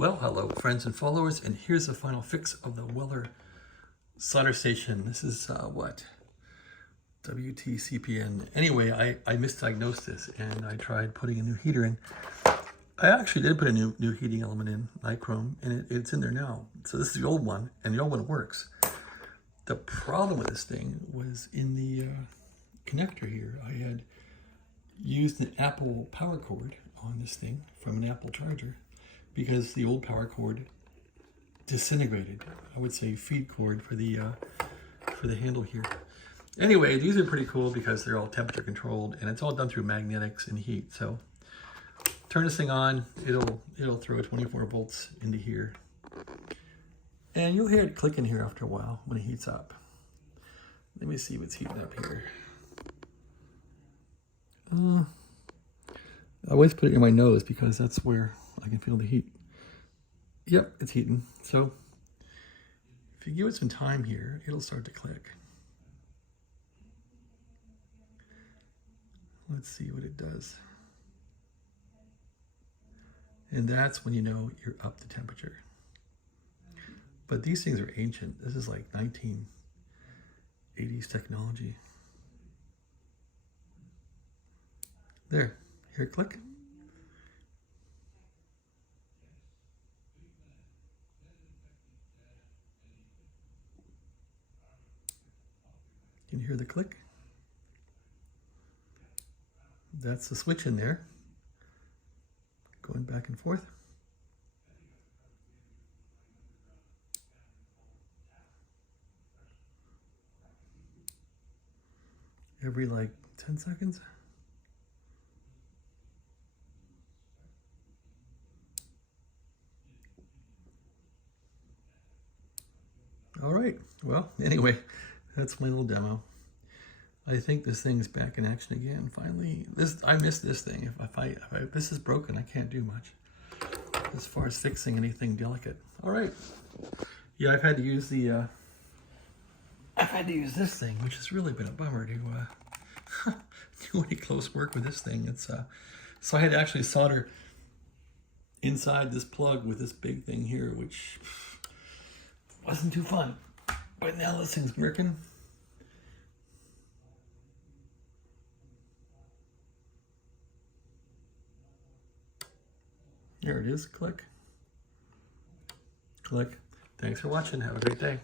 Well, hello friends and followers, and here's the final fix of the Weller solder station. This is what? WRCPN. Anyway, I misdiagnosed this and I tried putting a new heater in. I actually did put a new heating element in, nichrome, and it's in there now. So this is the old one, and the old one works. The problem with this thing was in the connector here. I had used an Apple power cord on this thing from an Apple charger, because the old power cord disintegrated. I would say feed cord for the handle here. Anyway, these are pretty cool because they're all temperature controlled and it's all done through magnetics and heat. So turn this thing on, it'll throw 24 volts into here. And you'll hear it clicking here after a while when it heats up. Let me see what's heating up here. I always put it in my nose because that's where I can feel the heat. Yep, it's heating. So if you give it some time here, it'll start to click. Let's see what it does. And that's when you know you're up to temperature. But these things are ancient. This is like 1980s technology. There, hear it click? Can you hear the click? That's the switch in there, going back and forth. Every like 10 seconds. All right, well, anyway, that's my little demo. I think this thing's back in action again, finally. I missed this thing. If this is broken, I can't do much as far as fixing anything delicate. All right. Yeah, I've had to use this thing, which has really been a bummer to do any close work with this thing. So I had to actually solder inside this plug with this big thing here, which wasn't too fun. But now this thing's working. There it is. Click. Click. Thanks for watching. Have a great day.